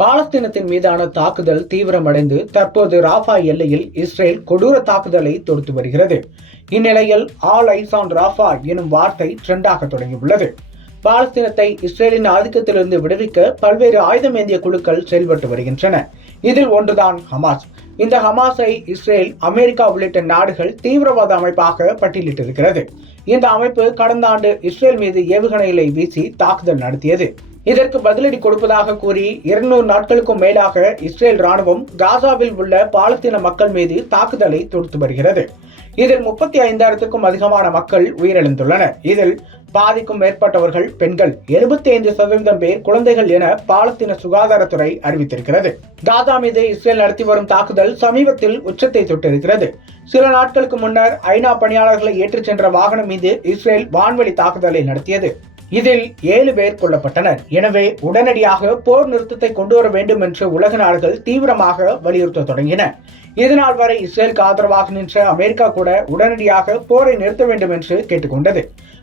பாலஸ்தீனத்தின் மீதான தாக்குதல் தீவிரமடைந்து தற்போது ராஃபா எல்லையில் இஸ்ரேல் கொடூர தாக்குதலை தொடுத்து வருகிறது. இந்நிலையில் ஆல் ஐஸ் ஆன் ராஃபா எனும் வார்த்தை ட்ரெண்டாக தொடங்கியுள்ளது. பாலஸ்தீனத்தை இஸ்ரேலின் ஆதிக்கத்திலிருந்து விடுவிக்க பல்வேறு ஆயுதமேந்திய குழுக்கள் செயல்பட்டு வருகின்றன. இதில் ஒன்றுதான் ஹமாஸ். இந்த ஹமாஸை இஸ்ரேல், அமெரிக்கா உள்ளிட்ட நாடுகள் தீவிரவாத அமைப்பாக பட்டியலிட்டிருக்கிறது. இந்த அமைப்பு கடந்த ஆண்டு இஸ்ரேல் மீது ஏவுகணைகளை வீசி தாக்குதல் நடத்தியது. இதற்கு பதிலடி கொடுப்பதாக கூறி 200 நாட்களுக்கும் மேலாக இஸ்ரேல் ராணுவம் காசாவில் உள்ள பாலஸ்தீன மக்கள் மீது தாக்குதலை தொடுத்து வருகிறது. இதில் 35,000க்கும் அதிகமான மக்கள் உயிரிழந்துள்ளனர். இதில் பாதிக்கும் மேற்பட்டவர்கள் பெண்கள், 75% பேர் குழந்தைகள் என பாலஸ்தீன சுகாதாரத்துறை அறிவித்திருக்கிறது. காசா மீது இஸ்ரேல் நடத்தி வரும் தாக்குதல் சமீபத்தில் உச்சத்தை தொட்டிருக்கிறது. சில நாட்களுக்கு முன்னர் ஐநா பணியாளர்களை ஏற்றிச் சென்ற வாகனம் மீது இஸ்ரேல் வான்வெளி தாக்குதலை நடத்தியது. இதில் 7 பேர் கொல்லப்பட்டனர். எனவே உடனடியாக போர் நிறுத்தத்தை கொண்டு வர வேண்டும் என்று உலக நாடுகள் தீவிரமாக வலியுறுத்த தொடங்கின. இதனால் வரை இஸ்ரேலுக்கு ஆதரவாக நின்ற அமெரிக்கா கூட உடனடியாக போரை நிறுத்த வேண்டும் என்று கேட்டுக்கொண்டது.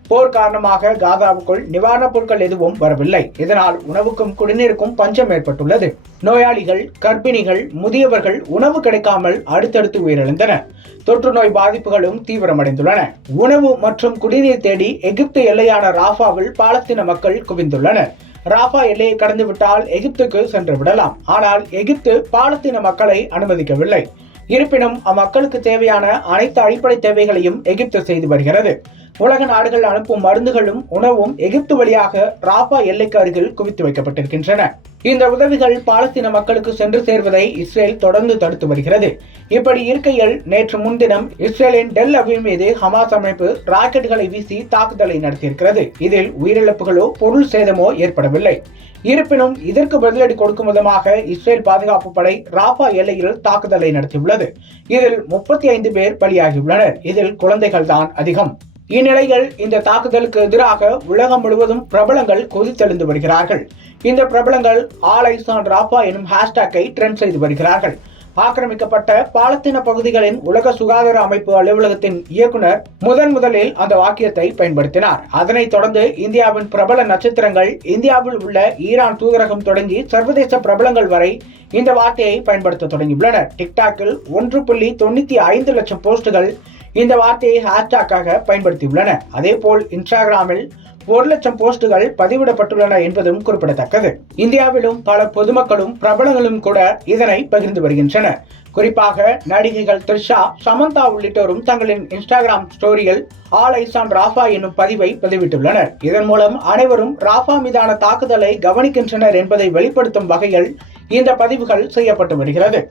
போர் காரணமாக காசாவுக்குள் நிவாரணப் பொருட்கள் எதுவும் வரவில்லை. இதனால் உணவுக்கும் குடிநீருக்கும் பஞ்சம் ஏற்பட்டுள்ளது. நோயாளிகள், கர்ப்பிணிகள், முதியவர்கள் உணவு கிடைக்காமல் அடுத்தடுத்து உயிரிழந்தனர். தொற்று நோய் பாதிப்புகளும் தீவிரமடைந்துள்ளன. உணவு மற்றும் குடிநீர் தேடி எகிப்து எல்லையான ராஃபாவில் பாலஸ்தீன மக்கள் குவிந்துள்ளனர். ராஃபா எல்லையை கடந்துவிட்டால் எகிப்துக்கு சென்று விடலாம். ஆனால் எகிப்து பாலஸ்தீன மக்களை அனுமதிக்கவில்லை. இருப்பினும் அம்மக்களுக்கு தேவையான அனைத்து அடிப்படை தேவைகளையும் எகிப்து செய்து வருகிறது. உலக நாடுகள் அனுப்பும் மருந்துகளும் உணவும் எகிப்து வழியாக ராஃபா எல்லைக்கு அருகில் குவித்து வைக்கப்பட்டிருக்கின்றன. இந்த உதவிகள் பாலஸ்தீன மக்களுக்கு சென்று சேர்வதை இஸ்ரேல் தொடர்ந்து தடுத்து வருகிறது. இப்படி இருக்கையில் நேற்று முன்தினம் இஸ்ரேலின் டெல் அவீவ் மீது ஹமாஸ் அமைப்பு ராக்கெட்டுகளை வீசி தாக்குதலை நடத்தியிருக்கிறது. இதில் உயிரிழப்புகளோ பொருள் சேதமோ ஏற்படவில்லை. இருப்பினும் இதற்கு பதிலடி கொடுக்கும் விதமாக இஸ்ரேல் பாதுகாப்பு படை ராஃபா எல்லையில் தாக்குதலை நடத்தியுள்ளது. இதில் 35 பேர் பலியாகியுள்ளனர். இதில் குழந்தைகள் தான் அதிகம். இந்நிலையில் இந்த தாக்குதலுக்கு எதிராக உலகம் முழுவதும் பிரபலங்கள் கொதித்தெழுந்து வருகிறார்கள். இந்த பிரபலங்கள் ஆல் ஐஸ் ஆன் ராஃபா எனும் ஹேஷ்டாக்கை ட்ரெண்ட் செய்து வருகிறார்கள். ஆக்கிரமிக்கப்பட்ட பாலஸ்தீன பகுதிகளின் உலக சுகாதார அமைப்பு அலுவலகத்தின் இயக்குனர் முதலில் அந்த வாக்கியத்தை பயன்படுத்தினார். அதனைத் தொடர்ந்து இந்தியாவின் பிரபல நட்சத்திரங்கள், இந்தியாவில் உள்ள ஈரான் தூதரகம் தொடங்கி சர்வதேச பிரபலங்கள் வரை இந்த வார்த்தையை பயன்படுத்த தொடங்கியுள்ளனர். டிக்டாக்கில் 1.95 லட்சம் போஸ்டுகள் இந்த வார்த்தையை ஹேஷ்டாக்காக பயன்படுத்தியுள்ளன. அதேபோல் இன்ஸ்டாகிராமில் 1 லட்சம் போஸ்டுகள் பதிவிடப்பட்டுள்ளன என்பதும் குறிப்பிடத்தக்கது. இந்தியாவிலும் பல பொதுமக்களும் பிரபலங்களும் கூட இதனை பகிர்ந்து வருகின்றனர். குறிப்பாக நடிகைகள் த்ரிஷா, சமந்தா உள்ளிட்டோரும் தங்களின் இன்ஸ்டாகிராம் ஸ்டோரியில் ஆல் ஐஸ் ஆன் ராஃபா என்னும் பதிவை பதிவிட்டுள்ளனர். இதன் மூலம் அனைவரும் ராஃபா மீதான தாக்குதலை கவனிக்கின்றனர் என்பதை வெளிப்படுத்தும் வகையில் இந்த பதிவுகள் செய்யப்பட்டு வருகிறது.